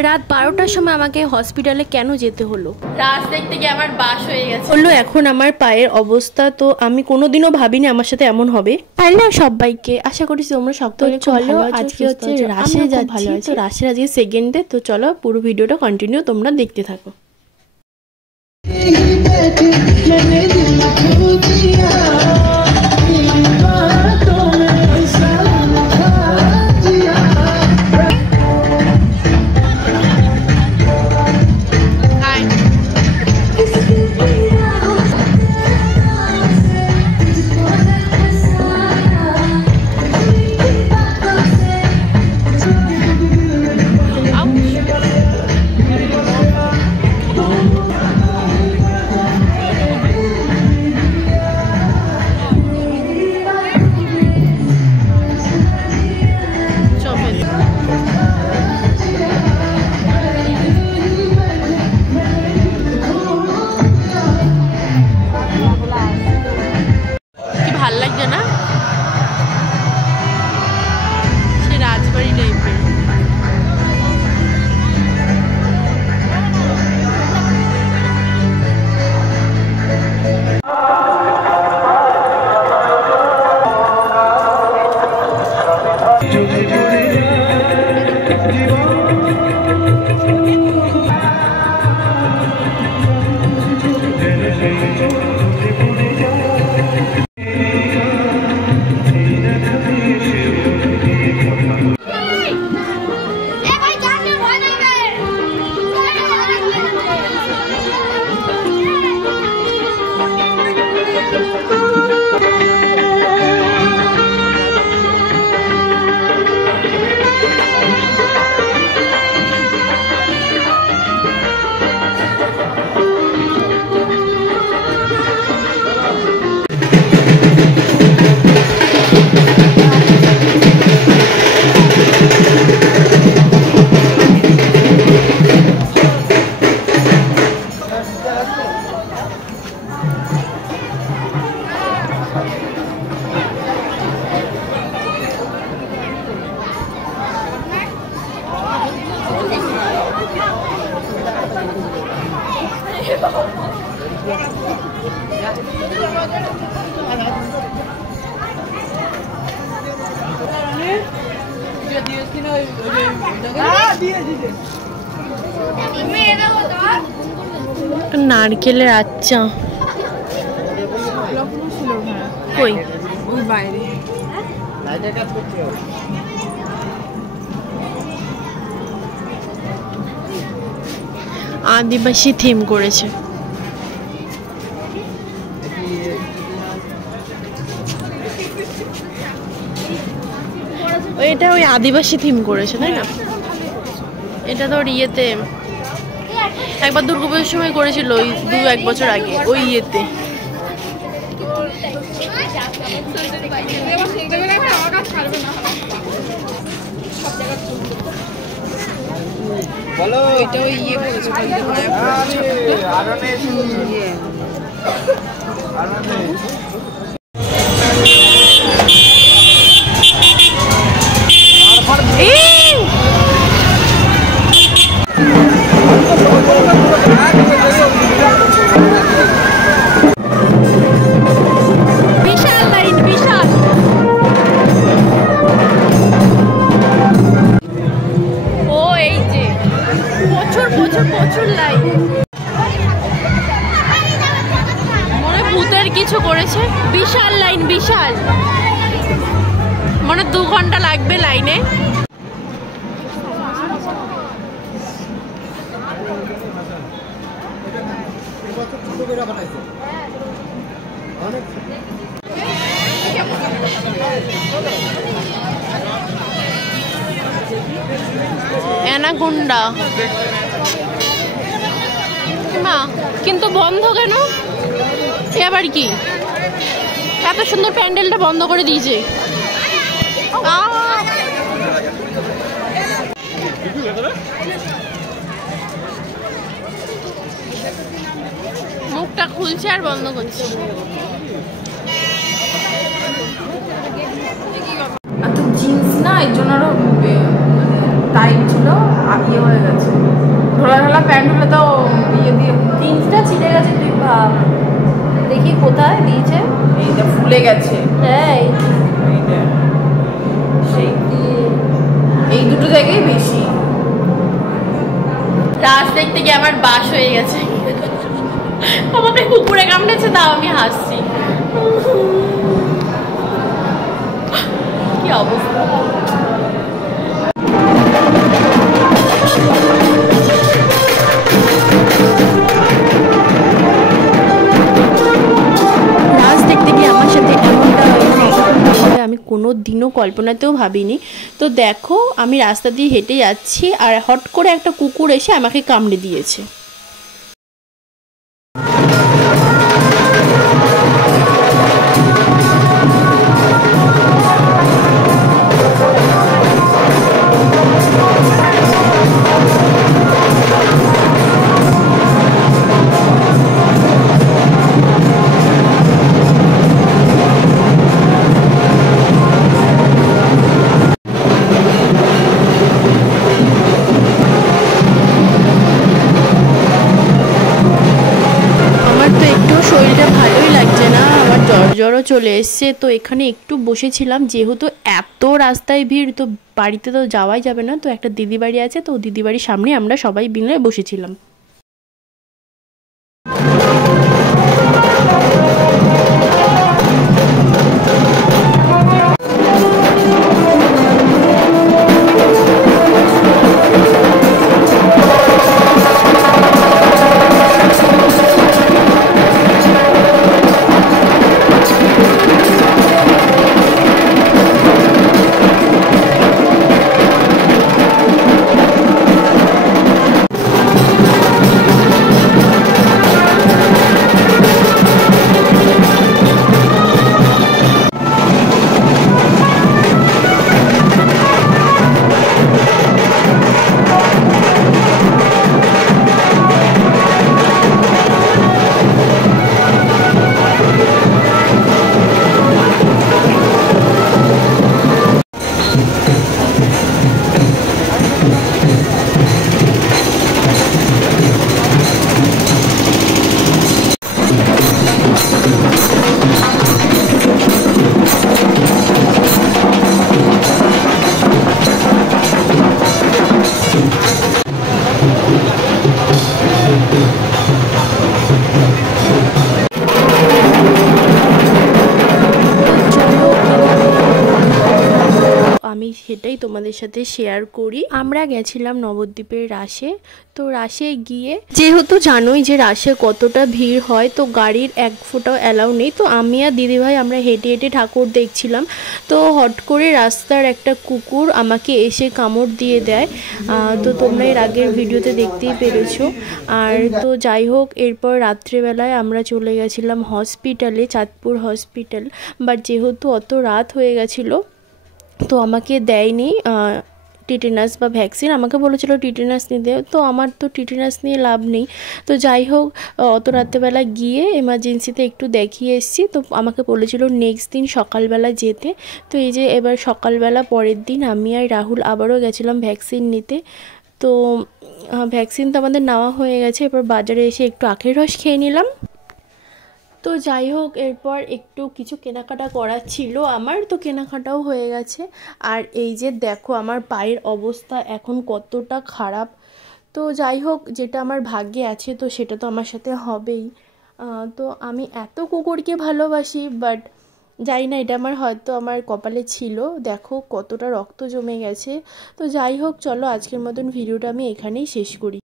রাত 12টার সময় আমাকে হসপিটালে কেন যেতে হলো? রাত দেখতে গিয়ে আমার বাস হয়ে গেছে হলো। এখন আমার পায়ের অবস্থা তো আমি কোনোদিনও ভাবিনি আমার সাথে এমন হবে। হ্যালো সবাইকে, আশা করি তোমরা সকলে চলো। আজকে হচ্ছে রাশে যাচ্ছি, তো রাশের আজকে সেকেন্ড ডে। তো চলো পুরো ভিডিওটা কন্টিনিউ তোমরা দেখতে থাকো। নারকেলের আচ্ছা কই বাইরে আদিবাসী থিম করেছে। এটা ওই আদিবাসী থিম করেছে তাই না? এটা তো ইয়েতে একবার দুর্গাপুজোর সময় করেছিল, ওই 2-1 বছর আগে ওই ইয়েতে। কিছু করেছে, বিশাল লাইন, বিশাল, মানে 2 ঘন্টা লাগবে লাইনে। অ্যানাকোন্ডা মা, কিন্তু বন্ধ কেন? এবার কি এত সুন্দর প্যান্ডেলটা বন্ধ করে দিয়েছে? মুখটা খুলছে আর বন্ধ করছে। জিন্স না, এর জন্য আরো টাইট ছিল। ইয়ে হয়ে গেছে, ঢোলা ঢোলা প্যান্ট হলে তো ইয়ে দিয়ে জিন্সটা ছিঁড়ে গেছে, তুই ভাব। দেখি কোথায় দিয়েছে, এইটা ফুলে গেছে। হ্যাঁ এইটা সেই এই দুটো জায়গায় বেশি। রাস দেখতে গিয়ে আমার বাস হয়ে গেছে, আমাকে কুকুরে কামড়েছে, তাও আমি হাসছি। কি অবস্থা। রাস দেখতে গিয়ে আমার সাথে এমনটা আমি কোনো দিনও কল্পনাতেও ভাবিনি। তো দেখো আমি রাস্তা দিয়ে হেঁটে যাচ্ছি আর হট করে একটা কুকুর এসে আমাকে কামড়ে দিয়েছে। শরীরটা ভালোই লাগছে না, আমার জ্বরও চলে এসছে। তো এখানে একটু বসেছিলাম, যেহেতু এত রাস্তায় ভিড়, তো বাড়িতে তো যাওয়াই যাবে না। তো একটা দিদি বাড়ি আছে, তো দিদি বাড়ির সামনে আমরা সবাই মিলে বসেছিলাম। আমি সেটাই তোমাদের সাথে শেয়ার করি। আমরা গেছিলাম নবদ্বীপের রাসে। তো রাসে গিয়ে যেহেতু জানোই যে রাসে কতটা ভিড় হয়, তো গাড়ির এক ফোঁটাও অ্যালাউ নেই। তো আমি আর দিদিভাই আমরা হেঁটে হেঁটে ঠাকুর দেখছিলাম। তো হট করে রাস্তার একটা কুকুর আমাকে এসে কামড় দিয়ে দেয়। তো তোমরা এর আগের ভিডিওতে দেখতেই পেরেছো। আর তো যাই হোক, এরপর রাত্রেবেলায় আমরা চলে গেছিলাম হসপিটালে, চাঁদপুর হসপিটাল। বাট যেহেতু অত রাত হয়ে গেছিলো, তো আমাকে দেয়নি টিটেনাস বা ভ্যাকসিন। আমাকে বলেছিল টিটেনাস নিতে, তো আমার তো টিটেনাস নিয়ে লাভ নেই। তো যাই হোক, অত রাত্রেবেলা গিয়ে এমার্জেন্সিতে একটু দেখিয়ে এসেছি। তো আমাকে বলেছিল নেক্সট দিন সকালবেলা যেতে। তো এই যে এবার সকালবেলা পরের দিন আমি আর রাহুল আবারও গেছিলাম ভ্যাকসিন নিতে। তো ভ্যাকসিন তো আমাদের নেওয়া হয়ে গেছে, এবার বাজারে এসে একটু আখের রস খেয়ে নিলাম। তো যাই হোক, এরপর একটু কিছু কেনাকাটা করার ছিল আমার, তো কেনাকাটাও হয়ে গেছে। আর এই যে দেখো আমার পায়ের অবস্থা এখন কতটা খারাপ। তো যাই হোক, যেটা আমার ভাগ্যে আছে তো সেটা তো আমার সাথে হবেই। তো আমি এত কুকুরকে ভালোবাসি, বাট জানি না, এটা আমার হয়তো আমার কপালে ছিল। দেখো কতটা রক্ত জমে গেছে। তো যাই হোক, চলো আজকের মতন ভিডিওটা আমি এখানেই শেষ করি।